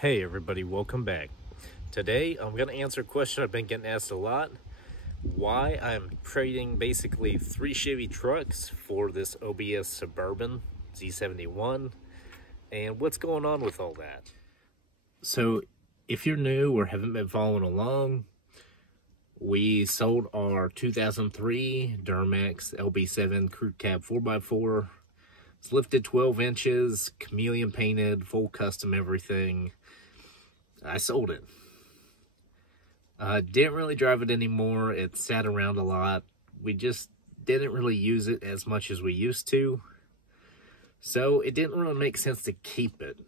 Hey everybody, welcome back. Today I'm going to answer a question I've been getting asked a lot. Why I'm trading basically 3 Chevy trucks for this OBS Suburban Z71 and what's going on with all that. So if you're new or haven't been following along, we sold our 2003 Duramax LB7 Crew Cab 4x4. It's lifted 12 inches, chameleon painted, full custom everything. I sold it. Didn't really drive it anymore. It sat around a lot. We just didn't really use it as much as we used to. So it didn't really make sense to keep it.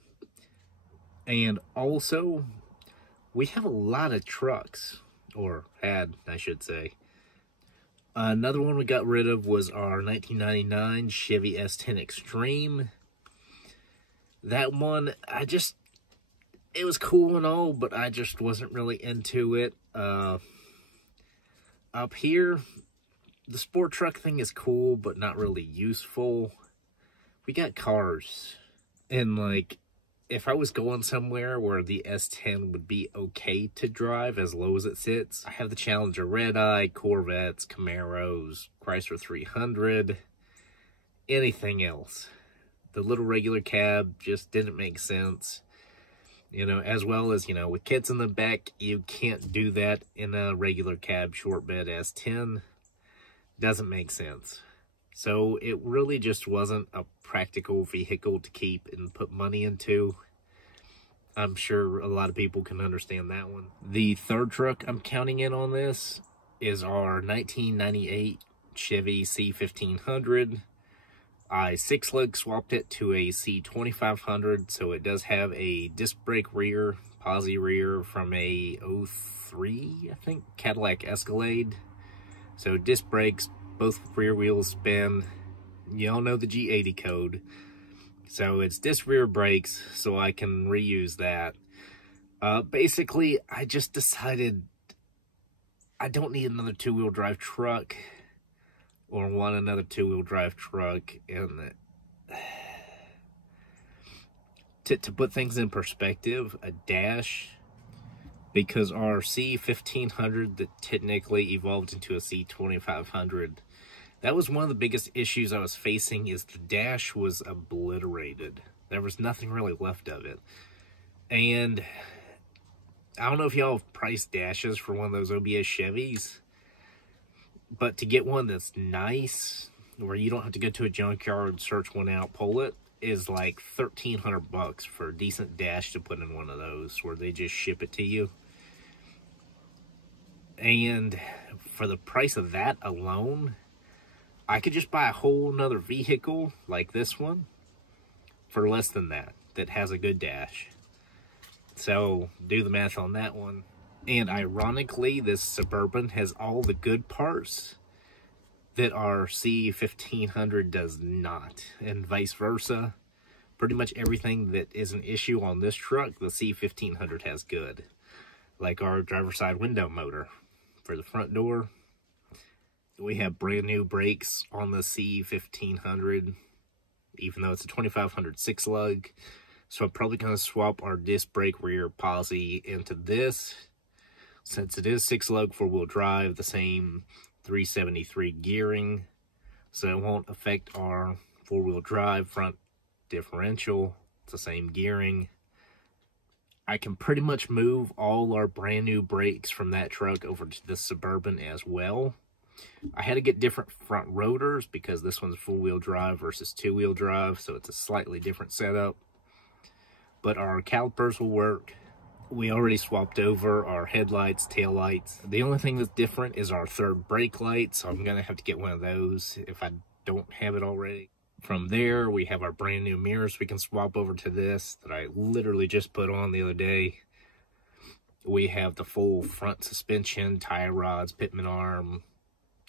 And also, we have a lot of trucks. Or had, I should say. Another one we got rid of was our 1999 Chevy S10 Extreme. That one, it was cool and all, but I just wasn't really into it. Up here, the sport truck thing is cool, but not really useful. We got cars. And, like, if I was going somewhere where the S10 would be okay to drive as low as it sits, I have the Challenger Red Eye, Corvettes, Camaros, Chrysler 300, anything else. The little regular cab just didn't make sense. You know, as well as, you know, with kids in the back, you can't do that in a regular cab short bed S10. Doesn't make sense. So it really just wasn't a practical vehicle to keep and put money into. I'm sure a lot of people can understand that one. The third truck I'm counting in on this is our 1998 Chevy C1500. I 6-lug swapped it to a C2500, so it does have a disc brake rear, posi rear from a 03, I think, Cadillac Escalade. So disc brakes, both rear wheels spin. You all know the G80 code. So it's disc rear brakes, so I can reuse that. Basically, I just decided I don't need another two-wheel drive truck. Or want another two-wheel drive truck. And to put things in perspective, a dash, because our C1500 that technically evolved into a C2500, that was one of the biggest issues I was facing, is the dash was obliterated. There was nothing really left of it. And I don't know if y'all have priced dashes for one of those OBS Chevys, but to get one that's nice, where you don't have to go to a junkyard, search one out, pull it, is like $1,300 for a decent dash to put in one of those, where they just ship it to you. And for the price of that alone, I could just buy a whole nother vehicle like this one for less than that has a good dash. So do the math on that one. And ironically, this Suburban has all the good parts that our C1500 does not, and vice versa. Pretty much everything that is an issue on this truck, the C1500 has good. Like our driver's side window motor for the front door. We have brand new brakes on the C1500, even though it's a 2500 6-lug. So I'm probably going to swap our disc brake rear posi into this. Since it is 6-lug 4-wheel drive, the same 373 gearing, so it won't affect our 4-wheel drive front differential. It's the same gearing. I can pretty much move all our brand new brakes from that truck over to the Suburban as well. I had to get different front rotors because this one's 4-wheel drive versus 2-wheel drive, so it's a slightly different setup. But our calipers will work. We already swapped over our headlights, taillights. The only thing that's different is our third brake light, so I'm going to have to get one of those if I don't have it already. From there, we have our brand new mirrors we can swap over to this that I literally just put on the other day. We have the full front suspension, tie rods, pitman arm,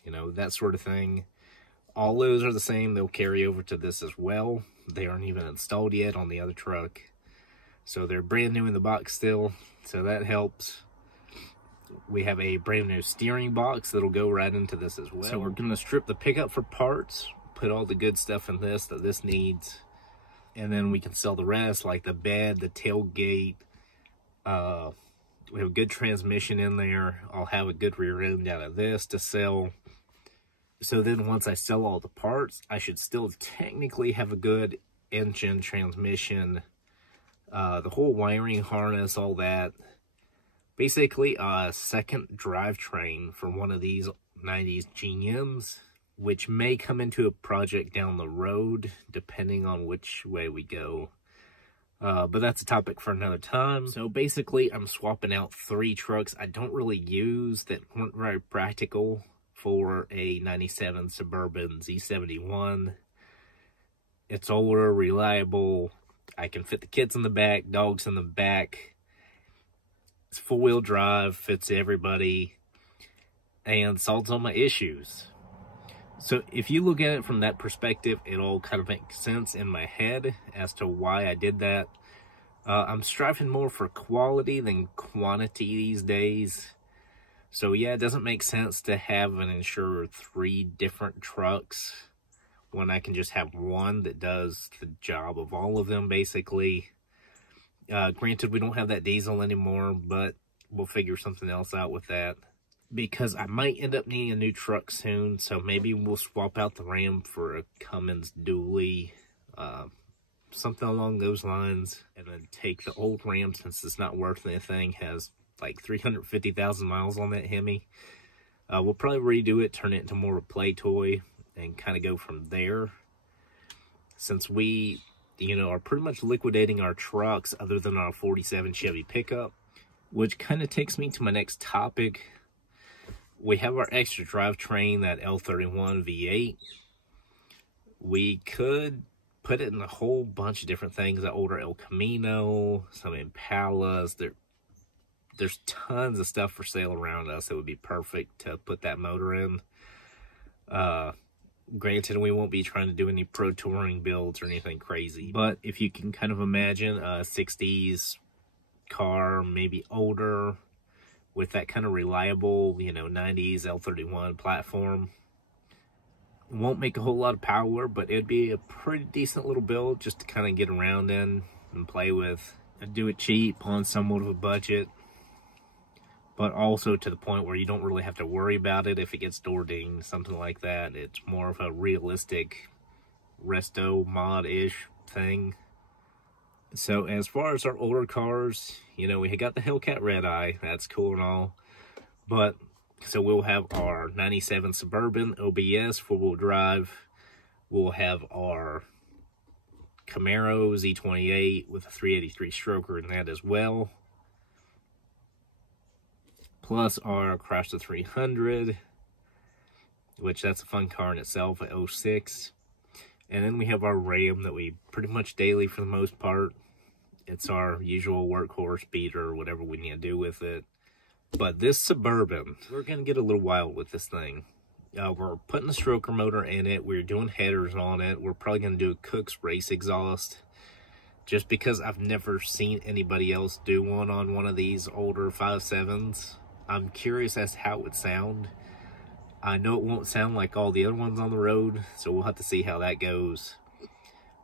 you know, that sort of thing. All those are the same. They'll carry over to this as well. They aren't even installed yet on the other truck. So they're brand new in the box still, so that helps. We have a brand new steering box that'll go right into this as well. So we're going to strip the pickup for parts, put all the good stuff in this that this needs, and then we can sell the rest, like the bed, the tailgate, We have a good transmission in there. I'll have a good rear end out of this to sell. So then once I sell all the parts, I should still technically have a good engine, transmission, the whole wiring harness, all that. Basically a second drivetrain for one of these 90s GMs, which may come into a project down the road, depending on which way we go. But that's a topic for another time. So basically, I'm swapping out 3 trucks I don't really use that weren't very practical for a 97 Suburban Z71. It's older, reliable. I can fit the kids in the back, dogs in the back. It's 4-wheel drive, fits everybody, and solves all my issues. So if you look at it from that perspective, it all kind of makes sense in my head as to why I did that. I'm striving more for quality than quantity these days. So yeah, it doesn't make sense to have an insurer 3 different trucks when I can just have one that does the job of all of them, basically. Granted, we don't have that diesel anymore, but we'll figure something else out with that. Because I might end up needing a new truck soon, so maybe we'll swap out the Ram for a Cummins dually, something along those lines, and then take the old Ram, since it's not worth anything, has like 350,000 miles on that Hemi. We'll probably redo it, turn it into more of a play toy, and kind of go from there. Since we, are pretty much liquidating our trucks other than our 47 Chevy pickup, which kind of takes me to my next topic. We have our extra drivetrain, that L31 V8. We could put it in a whole bunch of different things. That older El Camino, some Impalas. There's tons of stuff for sale around us that would be perfect to put that motor in. Granted, we won't be trying to do any pro touring builds or anything crazy. But if you can kind of imagine a 60s car, maybe older, with that kind of reliable, 90s L31 platform. It won't make a whole lot of power, but it'd be a pretty decent little build just to kind of get around in and play with. I'd do it cheap on somewhat of a budget, but also to the point where you don't really have to worry about it if it gets door dinged, something like that. It's more of a realistic resto mod-ish thing. So as far as our older cars, we got the Hellcat Red Eye. That's cool and all. But, so we'll have our 97 Suburban OBS 4-wheel drive. We'll have our Camaro Z28 with a 383 stroker in that as well. Plus our Chrysler 300, which that's a fun car in itself, at 06. And then we have our Ram that we pretty much daily for the most part. It's our usual workhorse beater, whatever we need to do with it. But this Suburban, we're going to get a little wild with this thing. We're putting a stroker motor in it. We're doing headers on it. We're probably going to do a Cook's race exhaust. Just because I've never seen anybody else do one on one of these older 5.7s. I'm curious as to how it would sound. I know it won't sound like all the other ones on the road, so we'll have to see how that goes.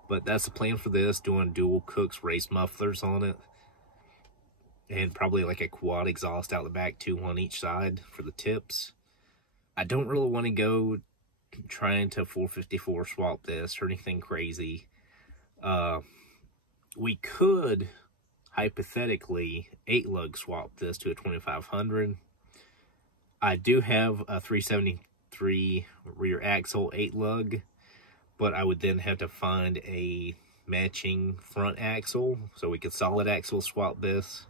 But that's the plan for this, doing dual Cook's race mufflers on it. And probably like a quad exhaust out the back, 2 on each side for the tips. I don't really want to go trying to 454 swap this or anything crazy. We could hypothetically 8-lug swap this to a 2500. I do have a 373 rear axle 8-lug, but I would then have to find a matching front axle so we could solid axle swap this.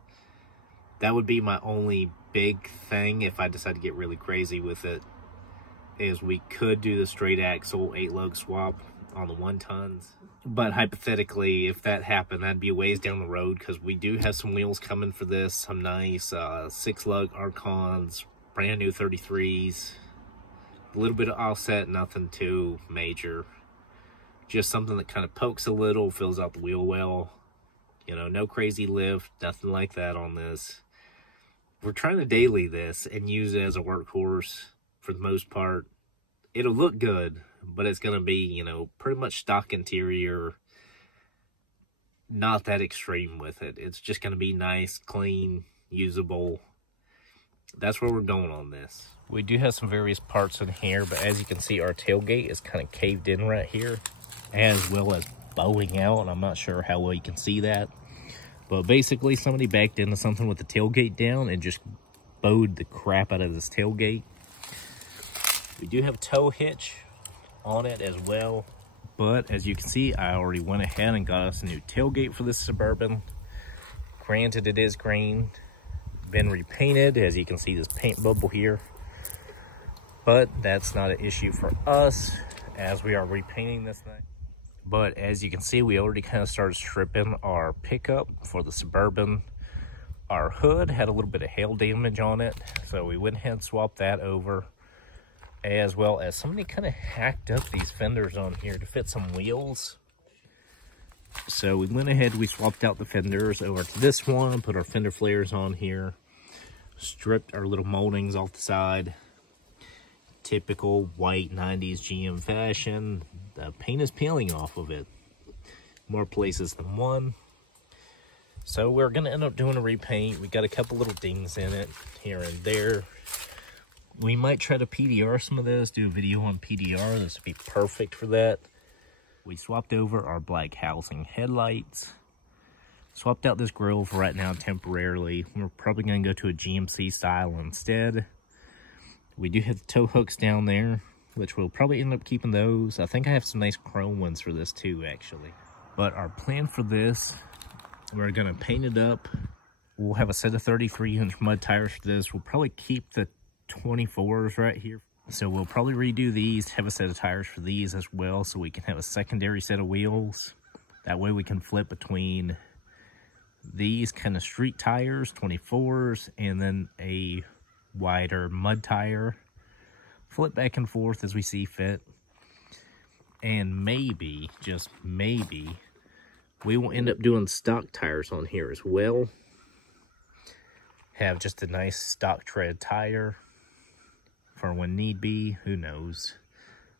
That would be my only big thing if I decide to get really crazy with it, is we could do the straight axle 8-lug swap on the 1-tons. But hypothetically, if that happened, that'd be a ways down the road, because we do have some wheels coming for this, some nice 6-lug Archons, brand new 33s, a little bit of offset, nothing too major. Just something that kind of pokes a little, fills out the wheel well. No crazy lift, nothing like that on this. We're trying to daily this and use it as a workhorse for the most part. It'll look good, but it's going to be, pretty much stock interior. not that extreme with it. It's just going to be nice, clean, usable. That's where we're going on this. We do have some various parts in here, but as you can see, our tailgate is kind of caved in right here, as well as bowing out. I'm not sure how well you can see that, but basically somebody backed into something with the tailgate down and just bowed the crap out of this tailgate. We do have a tow hitch on it as well, but as you can see, I already went ahead and got us a new tailgate for this Suburban. Granted, it is green, been repainted, as you can see this paint bubble here, but that's not an issue for us as we are repainting this thing. But as you can see, we already kind of started stripping our pickup for the Suburban. Our hood had a little bit of hail damage on it, so we went ahead and swapped that over, as well as somebody kind of hacked up these fenders on here to fit some wheels. So we went ahead, we swapped out the fenders over to this one, put our fender flares on here, stripped our little moldings off the side. Typical white 90s GM fashion. The paint is peeling off of it. More places than one. So we're going to end up doing a repaint. We got a couple little dings in it here and there. We might try to PDR some of this, do a video on PDR. This would be perfect for that. We swapped over our black housing headlights. Swapped out this grill for right now temporarily. We're probably going to go to a GMC style instead. We do have the tow hooks down there, which we'll probably end up keeping those. I think I have some nice chrome ones for this too, actually. But our plan for this, we're going to paint it up. We'll have a set of 33-inch mud tires for this. We'll probably keep the 24s right here. So we'll probably redo these, have a set of tires for these as well, so we can have a secondary set of wheels. That way we can flip between these kind of street tires, 24s, and then a wider mud tire. Flip back and forth as we see fit. And maybe, just maybe, we will end up doing stock tires on here as well. Have just a nice stock tread tire for when need be. Who knows?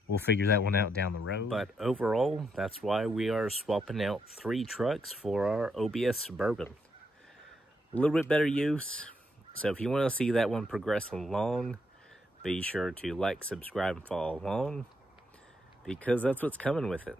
We'll figure that one out down the road. But overall, that's why we are swapping out 3 trucks for our OBS Suburban. A little bit better use. So if you want to see that one progress along, be sure to like, subscribe, and follow along, because that's what's coming with it.